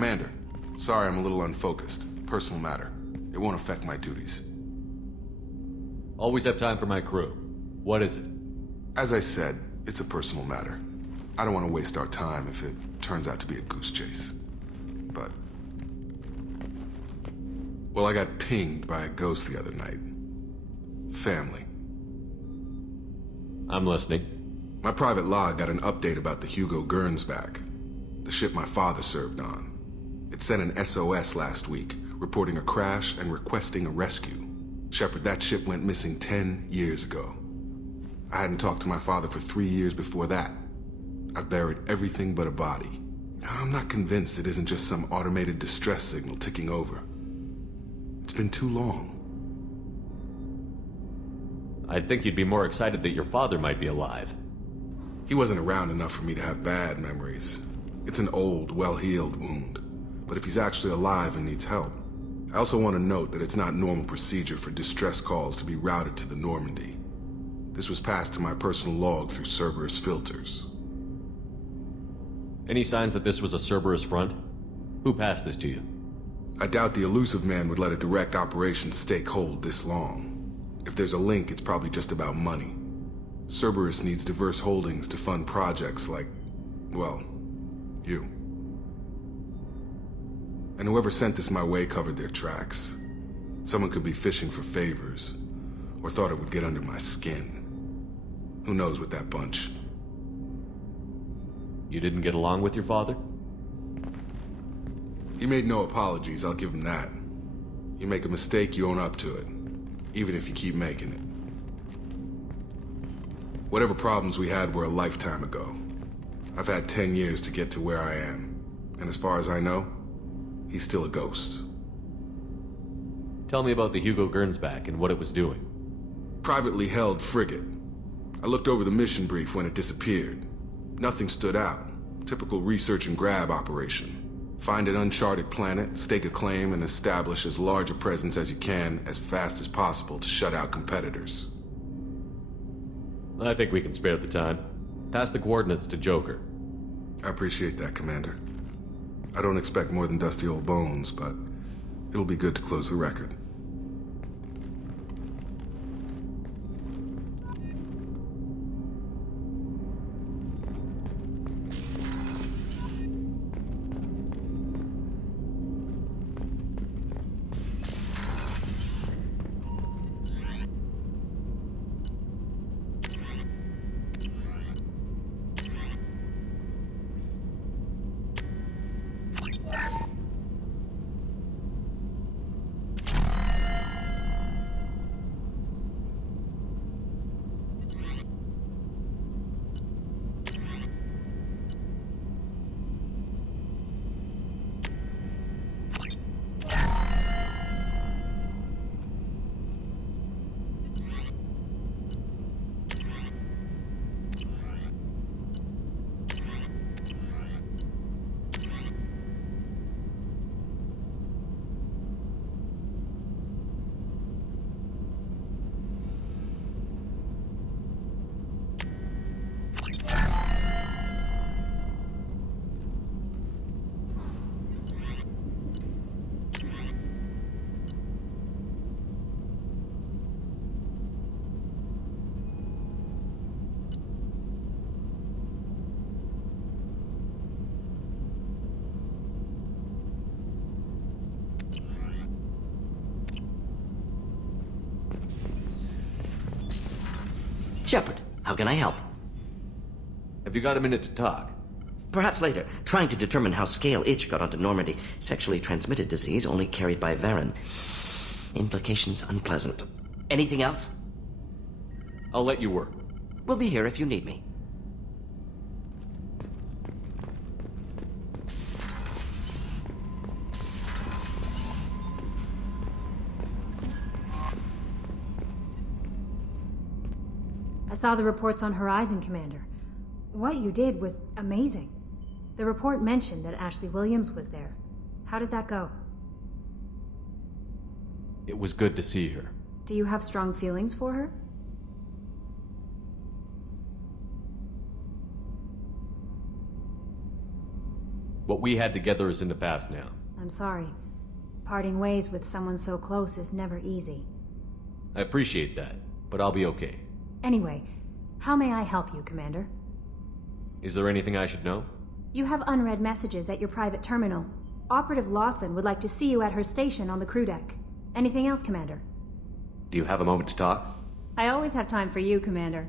Commander, sorry I'm a little unfocused. Personal matter. It won't affect my duties. Always have time for my crew. What is it? As I said, it's a personal matter. I don't want to waste our time if it turns out to be a goose chase. But... well, I got pinged by a ghost the other night. Family. I'm listening. My private log got an update about the Hugo Gernsback, the ship my father served on. It sent an SOS last week, reporting a crash and requesting a rescue. Shepard, that ship went missing 10 years ago. I hadn't talked to my father for 3 years before that. I've buried everything but a body. I'm not convinced it isn't just some automated distress signal ticking over. It's been too long. I'd think you'd be more excited that your father might be alive. He wasn't around enough for me to have bad memories. It's an old, well-healed wound. But if he's actually alive and needs help, I also want to note that it's not normal procedure for distress calls to be routed to the Normandy. This was passed to my personal log through Cerberus filters. Any signs that this was a Cerberus front? Who passed this to you? I doubt the elusive man would let a direct operation stake hold this long. If there's a link, it's probably just about money. Cerberus needs diverse holdings to fund projects like, well, you. And whoever sent this my way covered their tracks. Someone could be fishing for favors, or thought it would get under my skin. Who knows with that bunch? You didn't get along with your father? He made no apologies, I'll give him that. You make a mistake, you own up to it. Even if you keep making it. Whatever problems we had were a lifetime ago. I've had 10 years to get to where I am. And as far as I know, he's still a ghost. Tell me about the Hugo Gernsback and what it was doing. Privately held frigate. I looked over the mission brief when it disappeared. Nothing stood out. Typical research and grab operation. Find an uncharted planet, stake a claim, and establish as large a presence as you can as fast as possible to shut out competitors. I think we can spare the time. Pass the coordinates to Joker. I appreciate that, Commander. I don't expect more than dusty old bones, but it'll be good to close the record. Shepard, how can I help? Have you got a minute to talk? Perhaps later. Trying to determine how Scale Itch got onto Normandy. Sexually transmitted disease only carried by Varen. Implications unpleasant. Anything else? I'll let you work. We'll be here if you need me. I saw the reports on Horizon, Commander. What you did was amazing. The report mentioned that Ashley Williams was there. How did that go? It was good to see her. Do you have strong feelings for her? What we had together is in the past now. I'm sorry. Parting ways with someone so close is never easy. I appreciate that, but I'll be okay. Anyway, how may I help you, Commander? Is there anything I should know? You have unread messages at your private terminal. Operative Lawson would like to see you at her station on the crew deck. Anything else, Commander? Do you have a moment to talk? I always have time for you, Commander.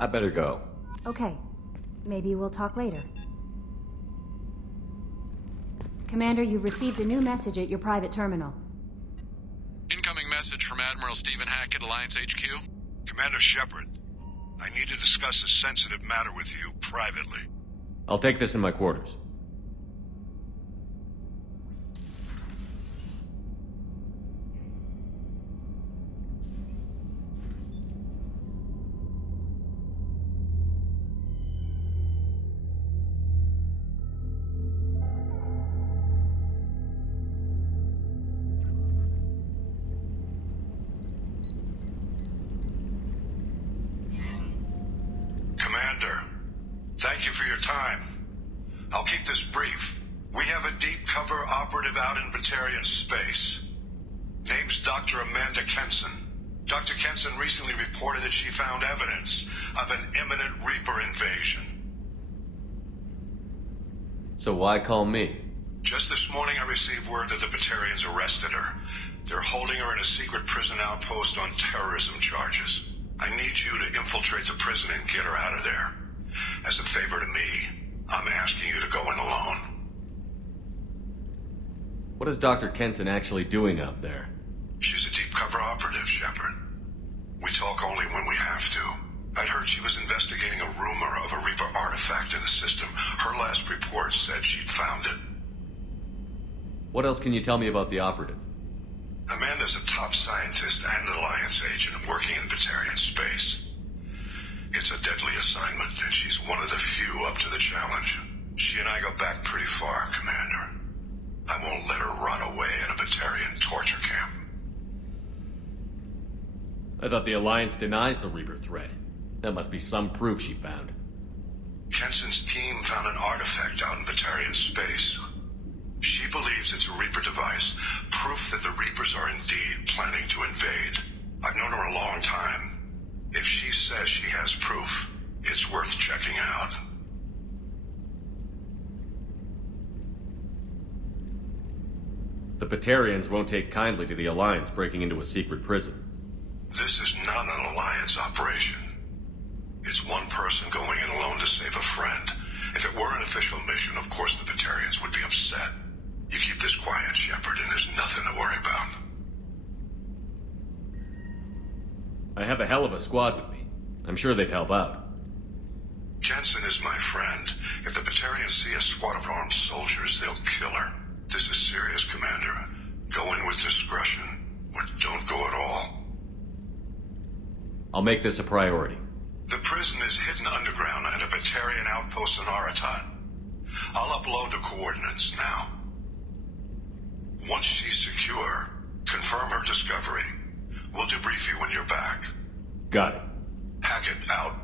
I better go. Okay. Maybe we'll talk later. Commander, you've received a new message at your private terminal. Incoming message from Admiral Stephen Hackett, Alliance HQ. Commander Shepard, I need to discuss a sensitive matter with you privately. I'll take this in my quarters. Commander, thank you for your time. I'll keep this brief. We have a deep cover operative out in Batarian space. Name's Dr. Amanda Kenson. Dr. Kenson recently reported that she found evidence of an imminent Reaper invasion. So why call me? Just this morning I received word that the Batarians arrested her. They're holding her in a secret prison outpost on terrorism charges. I need you to infiltrate the prison and get her out of there. As a favor to me, I'm asking you to go in alone. What is Dr. Kenson actually doing out there? She's a deep cover operative, Shepard. We talk only when we have to. I'd heard she was investigating a rumor of a Reaper artifact in the system. Her last report said she'd found it. What else can you tell me about the operative? Amanda's a top scientist and an Alliance agent working in Batarian space. It's a deadly assignment, and she's one of the few up to the challenge. She and I go back pretty far, Commander. I won't let her run away in a Batarian torture camp. I thought the Alliance denies the Reaper threat. That must be some proof she found. Kenson's team found an artifact out in Batarian space. She believes it's a Reaper device, proof that the Reapers are indeed planning to invade. I've known her a long time. If she says she has proof, it's worth checking out. The Batarians won't take kindly to the Alliance breaking into a secret prison. This is not an Alliance operation. It's one person going in alone to save a friend. If it were an official mission, of course the Batarians would be upset. You keep this quiet, Shepard, and there's nothing to worry about. I have a hell of a squad with me. I'm sure they'd help out. Kenson is my friend. If the Batarians see a squad of armed soldiers, they'll kill her. This is serious, Commander. Go in with discretion, or don't go at all. I'll make this a priority. The prison is hidden underground at a Batarian outpost in Aratat. I'll upload the coordinates now. Once she's secure, confirm her discovery. We'll debrief you when you're back. Got it. Hackett out.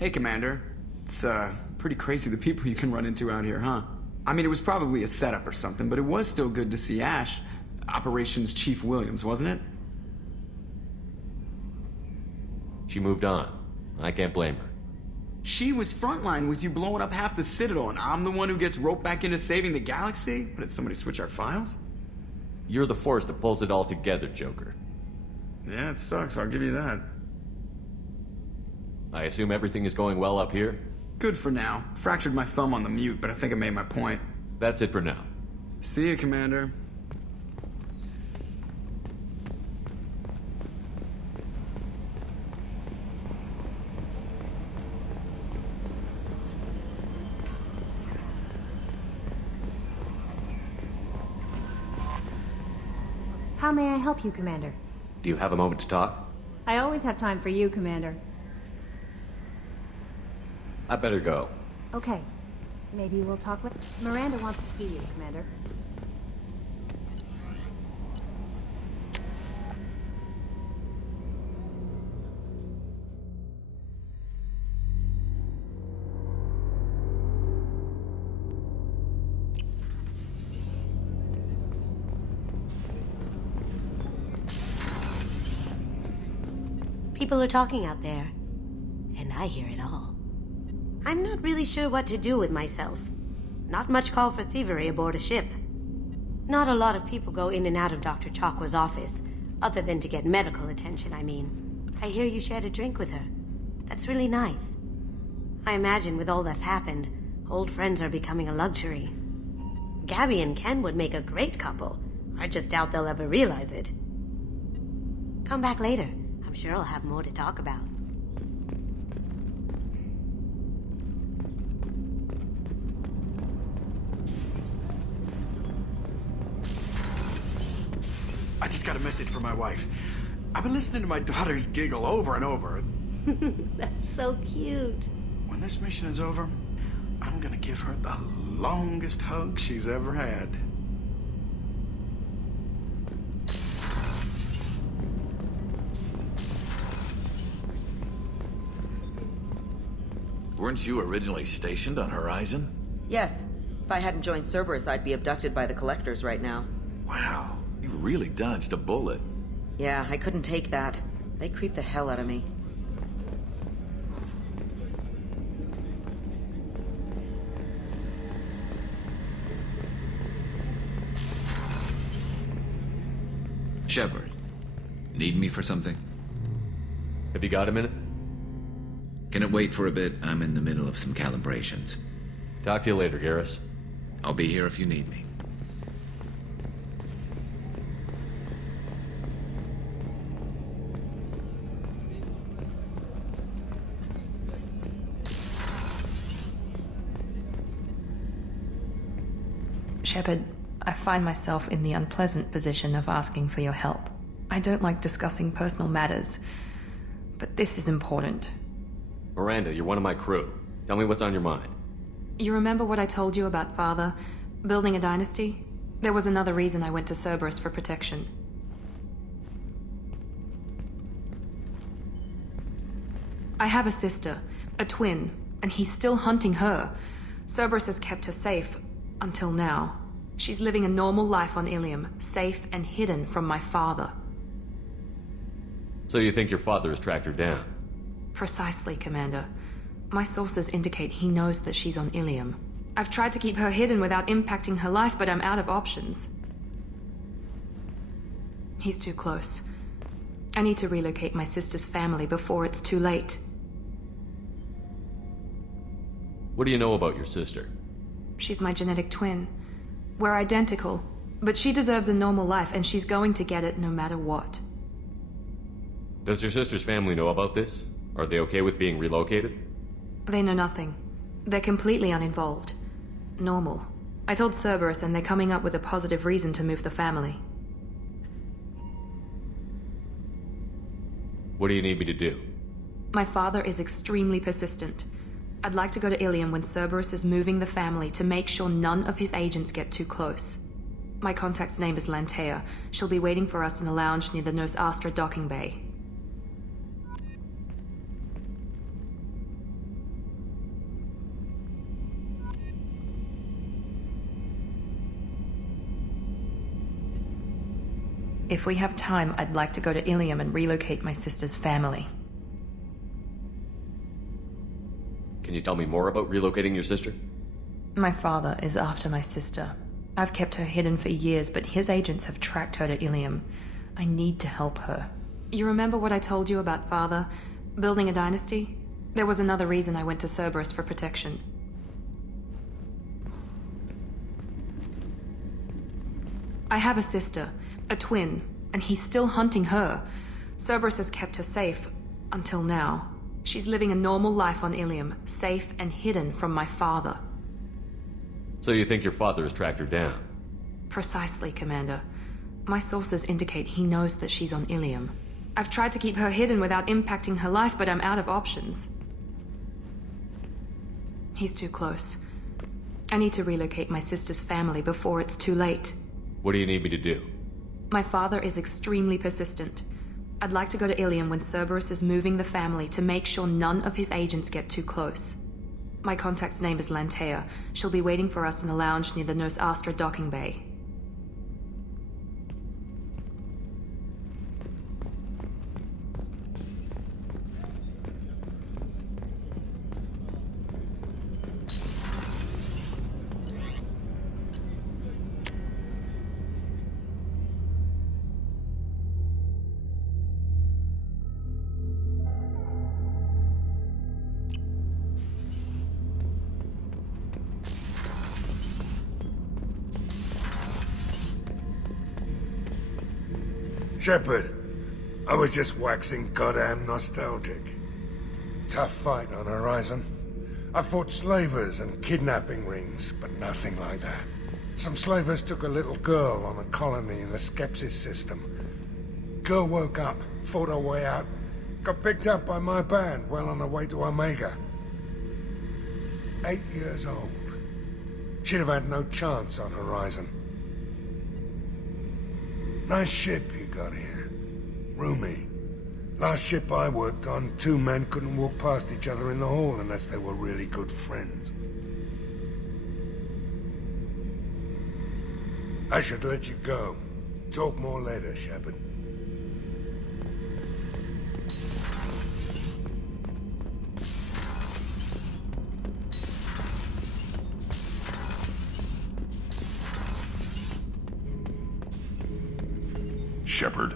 Hey, Commander. It's, pretty crazy the people you can run into out here, huh? I mean, it was probably a setup or something, but it was still good to see Ash, Operations Chief Williams, wasn't it? She moved on. I can't blame her. She was frontline with you blowing up half the Citadel, and I'm the one who gets roped back into saving the galaxy? What, did somebody switch our files? You're the force that pulls it all together, Joker. Yeah, it sucks, I'll give you that. I assume everything is going well up here? Good for now. Fractured my thumb on the mute, but I think I made my point. That's it for now. See you, Commander. How may I help you, Commander? Do you have a moment to talk? I always have time for you, Commander. I better go. Okay. Maybe we'll talk later. Miranda wants to see you, Commander. People are talking out there, and I hear it all. I'm not really sure what to do with myself. Not much call for thievery aboard a ship. Not a lot of people go in and out of Dr. Chakwa's office, other than to get medical attention, I mean. I hear you shared a drink with her. That's really nice. I imagine with all that's happened, old friends are becoming a luxury. Gabby and Ken would make a great couple. I just doubt they'll ever realize it. Come back later. I'm sure I'll have more to talk about. I just got a message from my wife. I've been listening to my daughters giggle over and over. That's so cute. When this mission is over, I'm gonna give her the longest hug she's ever had. Weren't you originally stationed on Horizon? Yes. If I hadn't joined Cerberus, I'd be abducted by the Collectors right now. Wow, you really dodged a bullet. Yeah, I couldn't take that. They creep the hell out of me. Shepard, need me for something? Have you got a minute? Can it wait for a bit? I'm in the middle of some calibrations. Talk to you later, Garrus. I'll be here if you need me. Shepard, I find myself in the unpleasant position of asking for your help. I don't like discussing personal matters, but this is important. Miranda, you're one of my crew. Tell me what's on your mind. You remember what I told you about Father? Building a dynasty? There was another reason I went to Cerberus for protection. I have a sister, a twin, and he's still hunting her. Cerberus has kept her safe, until now. She's living a normal life on Ilium, safe and hidden from my father. So you think your father has tracked her down? Precisely, Commander. My sources indicate he knows that she's on Ilium. I've tried to keep her hidden without impacting her life, but I'm out of options. He's too close. I need to relocate my sister's family before it's too late. What do you know about your sister? She's my genetic twin. We're identical, but she deserves a normal life, and she's going to get it no matter what. Does your sister's family know about this? Are they okay with being relocated? They know nothing. They're completely uninvolved. Normal. I told Cerberus, and they're coming up with a positive reason to move the family. What do you need me to do? My father is extremely persistent. I'd like to go to Ilium when Cerberus is moving the family to make sure none of his agents get too close. My contact's name is Lantea. She'll be waiting for us in the lounge near the Nos Astra docking bay. If we have time, I'd like to go to Ilium and relocate my sister's family. Can you tell me more about relocating your sister? My father is after my sister. I've kept her hidden for years, but his agents have tracked her to Ilium. I need to help her. You remember what I told you about father? Building a dynasty? There was another reason I went to Cerberus for protection. I have a sister, a twin, and he's still hunting her. Cerberus has kept her safe, until now. She's living a normal life on Ilium, safe and hidden from my father. So you think your father has tracked her down? Precisely, Commander. My sources indicate he knows that she's on Ilium. I've tried to keep her hidden without impacting her life, but I'm out of options. He's too close. I need to relocate my sister's family before it's too late. What do you need me to do? My father is extremely persistent. I'd like to go to Ilium when Cerberus is moving the family to make sure none of his agents get too close. My contact's name is Lantea. She'll be waiting for us in the lounge near the Nos Astra docking bay. Shepard, I was just waxing goddamn nostalgic. Tough fight on Horizon. I fought slavers and kidnapping rings, but nothing like that. Some slavers took a little girl on a colony in the Skepsis system. Girl woke up, fought her way out, got picked up by my band well on her way to Omega. 8 years old. She'd have had no chance on Horizon. Nice ship you got here. Roomy. Last ship I worked on, 2 men couldn't walk past each other in the hall unless they were really good friends. I should let you go. Talk more later, Shepard. Shepard.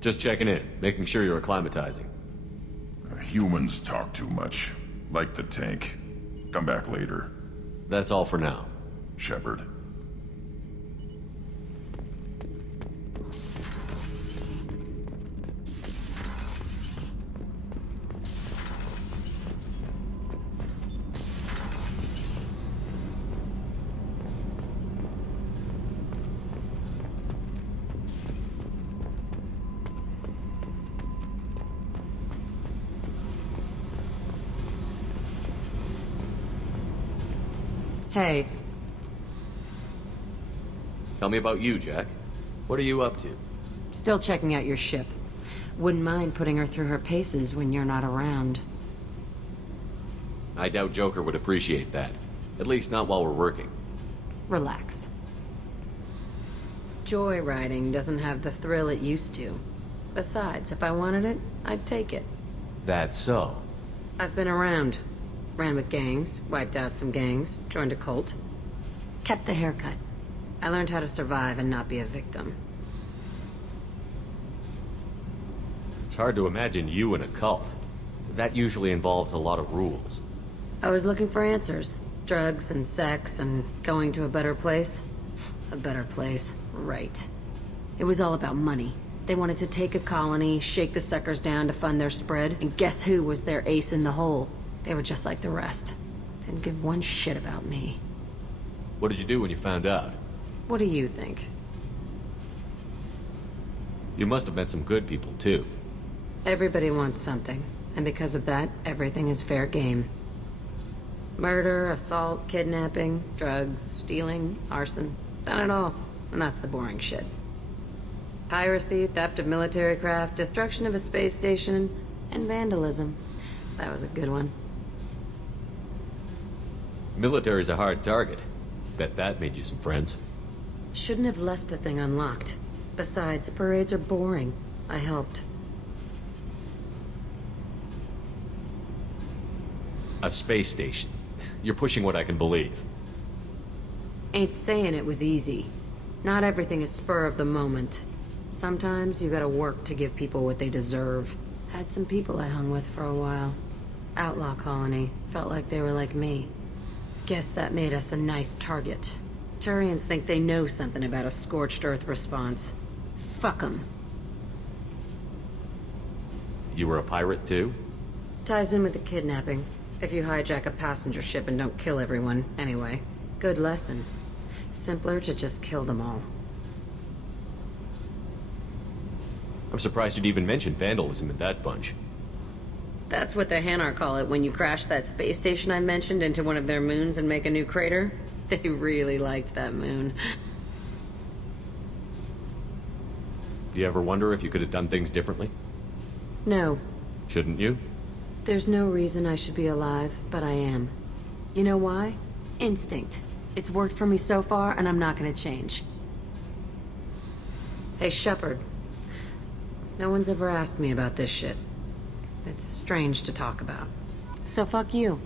Just checking in, making sure you're acclimatizing. Humans talk too much. Like the tank. Come back later. That's all for now. Shepard. Hey. Tell me about you, Jack. What are you up to? Still checking out your ship. Wouldn't mind putting her through her paces when you're not around. I doubt Joker would appreciate that. At least not while we're working. Relax. Joyriding doesn't have the thrill it used to. Besides, if I wanted it, I'd take it. That's so. I've been around. Ran with gangs, wiped out some gangs, joined a cult. Kept the haircut. I learned how to survive and not be a victim. It's hard to imagine you in a cult. That usually involves a lot of rules. I was looking for answers. Drugs and sex and going to a better place. A better place, right. It was all about money. They wanted to take a colony, shake the suckers down to fund their spread, and guess who was their ace in the hole? They were just like the rest. Didn't give one shit about me. What did you do when you found out? What do you think? You must have met some good people, too. Everybody wants something, and because of that, everything is fair game. Murder, assault, kidnapping, drugs, stealing, arson. Done it all, and that's the boring shit. Piracy, theft of military craft, destruction of a space station, and vandalism. That was a good one. Military's a hard target. Bet that made you some friends. Shouldn't have left the thing unlocked. Besides, parades are boring. I helped. A space station. You're pushing what I can believe. Ain't saying it was easy. Not everything is spur of the moment. Sometimes you gotta work to give people what they deserve. Had some people I hung with for a while. Outlaw colony. Felt like they were like me. Guess that made us a nice target. Turians think they know something about a scorched earth response. Fuck 'em. You were a pirate too? Ties in with the kidnapping. If you hijack a passenger ship and don't kill everyone, anyway. Good lesson. Simpler to just kill them all. I'm surprised you'd even mention vandalism in that bunch. That's what the Hanar call it when you crash that space station I mentioned into one of their moons and make a new crater. They really liked that moon. Do you ever wonder if you could have done things differently? No. Shouldn't you? There's no reason I should be alive, but I am. You know why? Instinct. It's worked for me so far, and I'm not gonna change. Hey, Shepard. No one's ever asked me about this shit. It's strange to talk about. So fuck you.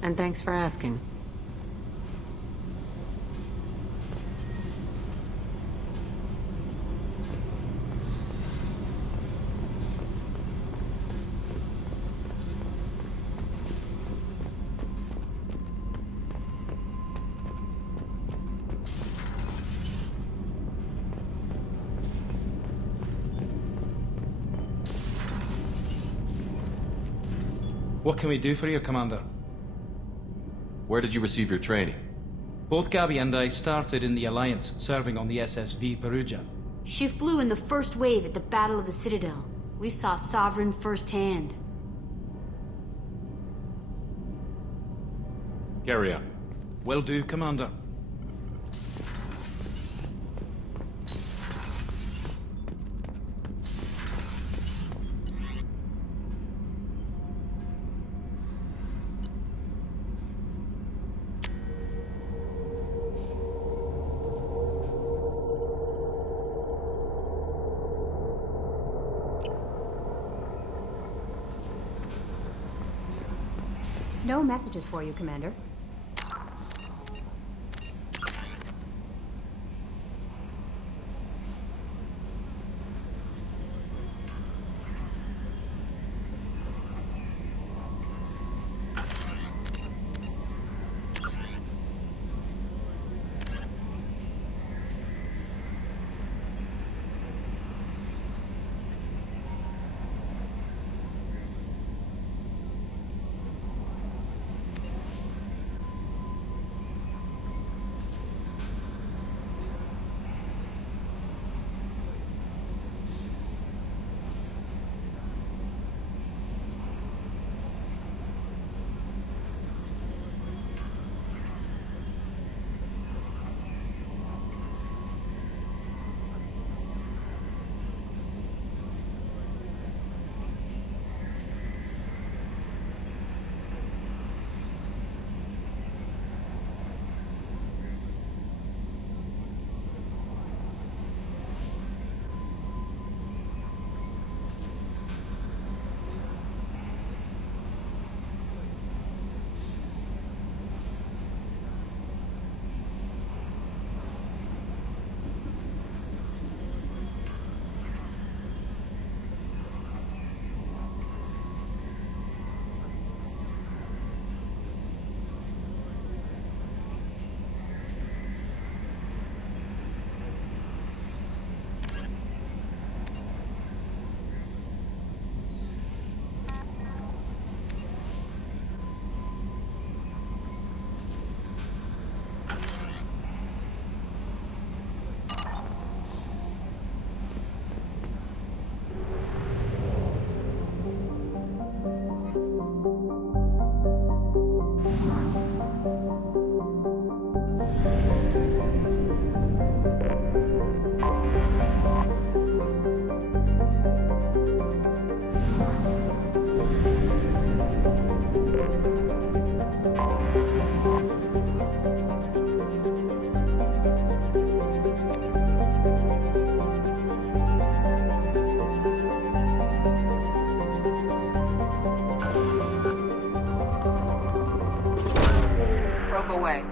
And thanks for asking. What can we do for you, Commander? Where did you receive your training? Both Gabby and I started in the Alliance, serving on the SSV Perugia. She flew in the first wave at the Battle of the Citadel. We saw Sovereign firsthand. Carry on. Will do, Commander. No messages for you, Commander. smoke away.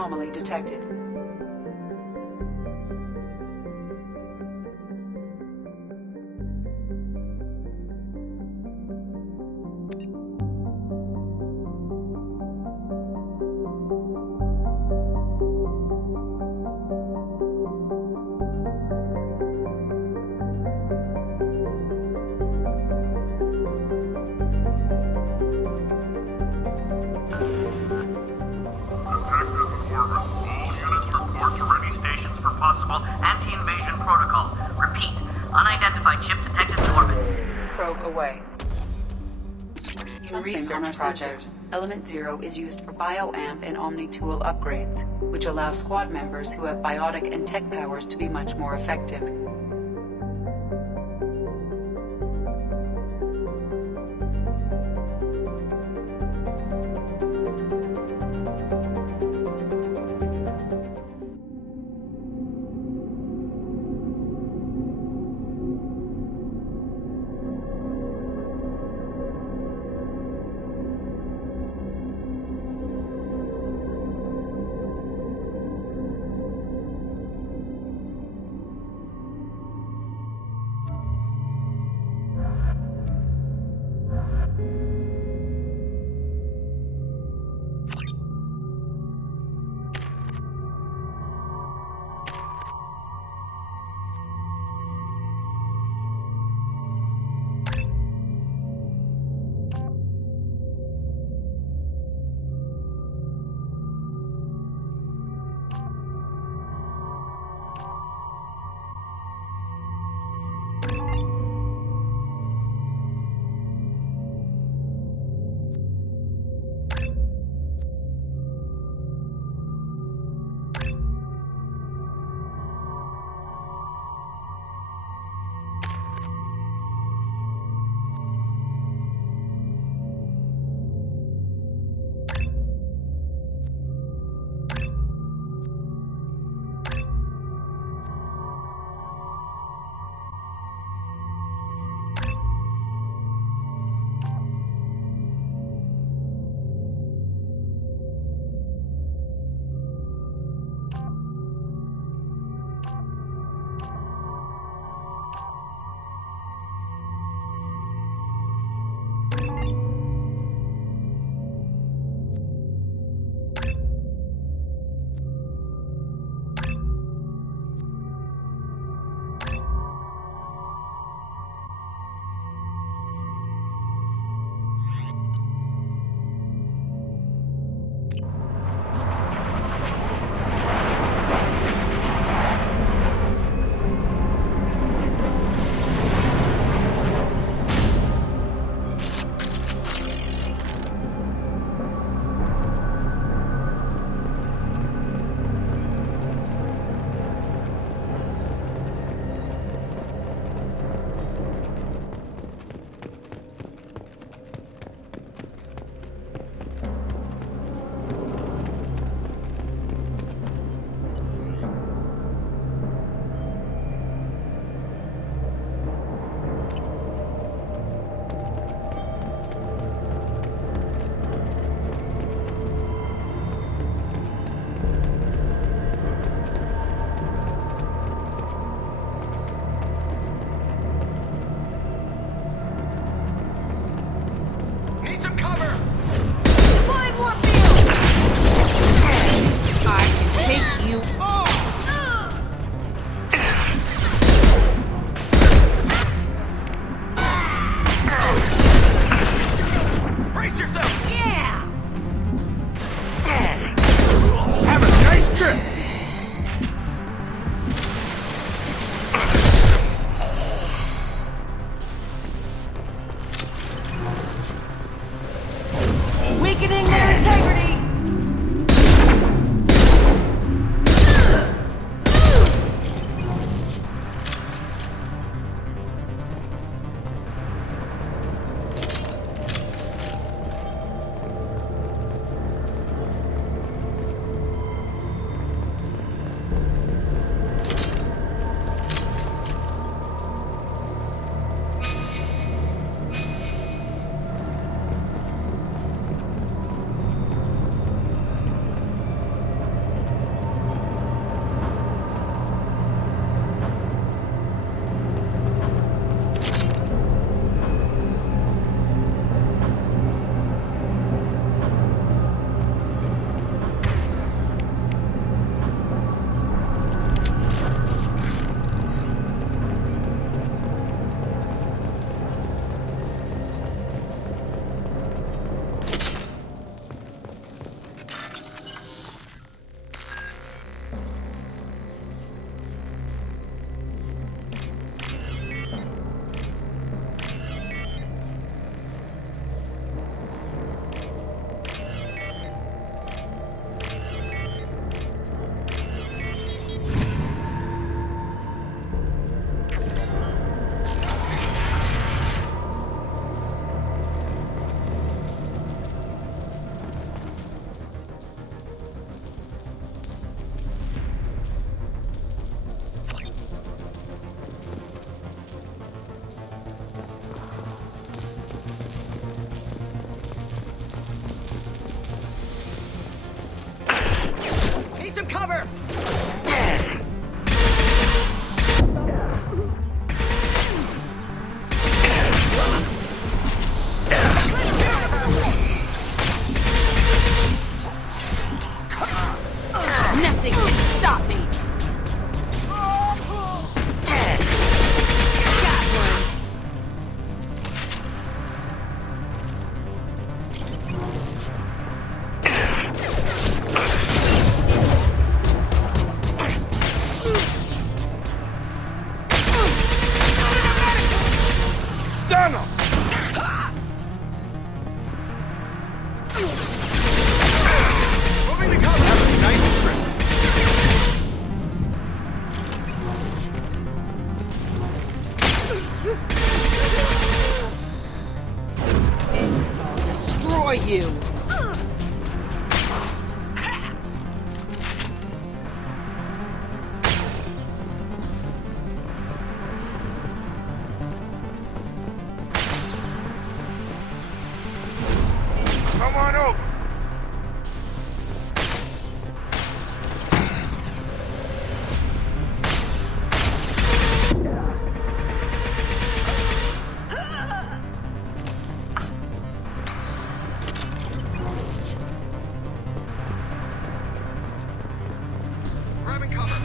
anomaly detected. Projects. Element 0 is used for BioAmp and Omni tool upgrades, which allow squad members who have biotic and tech powers to be much more effective. some cover! Nothing can stop me! Got one! Stun him! Moving to cover! Have a nice trip. I'll destroy you! Come on over. Grabbing cover.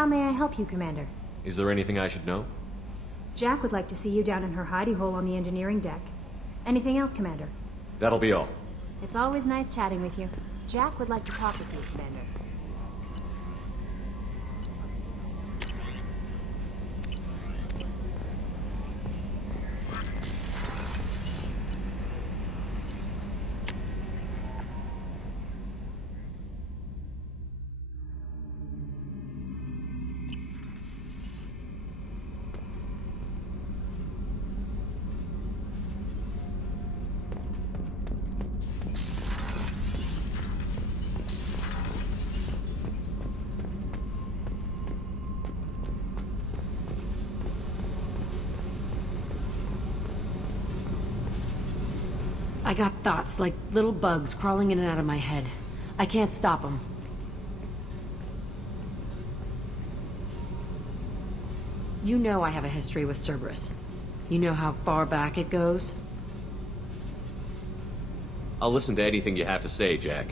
How may I help you, Commander? Is there anything I should know? Jack would like to see you down in her hidey hole on the engineering deck. Anything else, Commander? That'll be all. It's always nice chatting with you. Jack would like to talk with you, Commander. I got thoughts like little bugs crawling in and out of my head. I can't stop them. You know I have a history with Cerberus. You know how far back it goes? I'll listen to anything you have to say, Jack.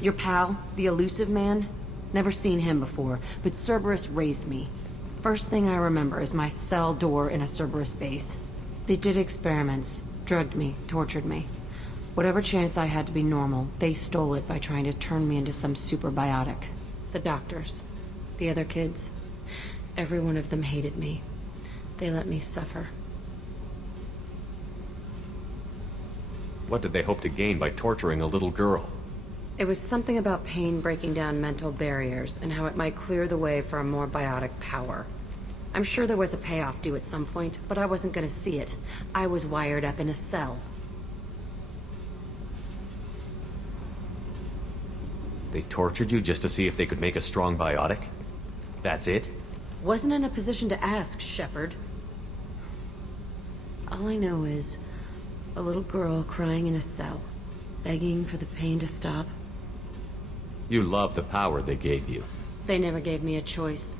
Your pal, the elusive man? Never seen him before, but Cerberus raised me. First thing I remember is my cell door in a Cerberus base. They did experiments, drugged me, tortured me. Whatever chance I had to be normal, they stole it by trying to turn me into some super biotic. The doctors, the other kids, every one of them hated me. They let me suffer. What did they hope to gain by torturing a little girl? It was something about pain breaking down mental barriers and how it might clear the way for a more biotic power. I'm sure there was a payoff due at some point, but I wasn't gonna see it. I was wired up in a cell. They tortured you just to see if they could make a strong biotic? That's it? Wasn't in a position to ask, Shepard. All I know is a little girl crying in a cell, begging for the pain to stop. You love the power they gave you. They never gave me a choice.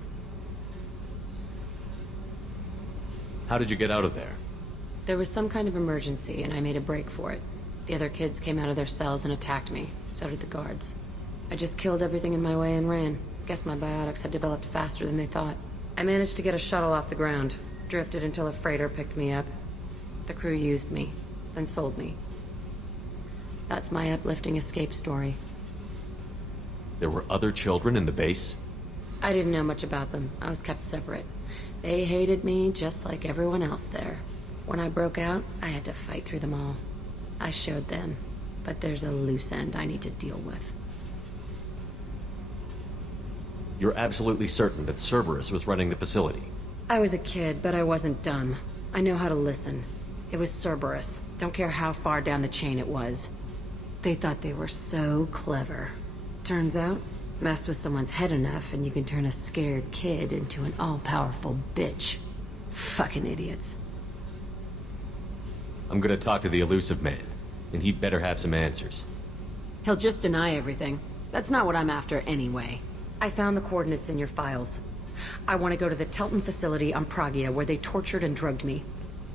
How did you get out of there? There was some kind of emergency, and I made a break for it. The other kids came out of their cells and attacked me. So did the guards. I just killed everything in my way and ran. Guess my biotics had developed faster than they thought. I managed to get a shuttle off the ground. Drifted until a freighter picked me up. The crew used me, then sold me. That's my uplifting escape story. There were other children in the base? I didn't know much about them. I was kept separate. They hated me just like everyone else there. When I broke out, I had to fight through them all. I showed them, but there's a loose end I need to deal with. You're absolutely certain that Cerberus was running the facility? I was a kid, but I wasn't dumb. I know how to listen. It was Cerberus. Don't care how far down the chain it was. They thought they were so clever. Turns out, mess with someone's head enough and you can turn a scared kid into an all-powerful bitch. Fucking idiots. I'm gonna talk to the elusive man, and he'd better have some answers. He'll just deny everything. That's not what I'm after anyway. I found the coordinates in your files. I want to go to the Telton facility on Pragia where they tortured and drugged me.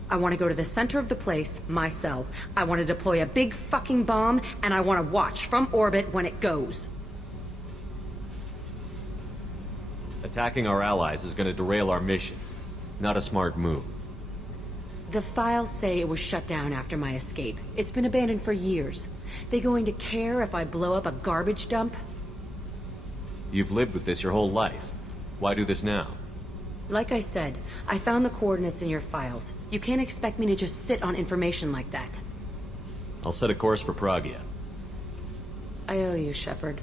I want to go to the center of the place, my cell. I want to deploy a big fucking bomb, and I want to watch from orbit when it goes. Attacking our allies is gonna derail our mission. Not a smart move. The files say it was shut down after my escape. It's been abandoned for years. They going to care if I blow up a garbage dump? You've lived with this your whole life. Why do this now? Like I said, I found the coordinates in your files. You can't expect me to just sit on information like that. I'll set a course for Pragia. I owe you, Shepard.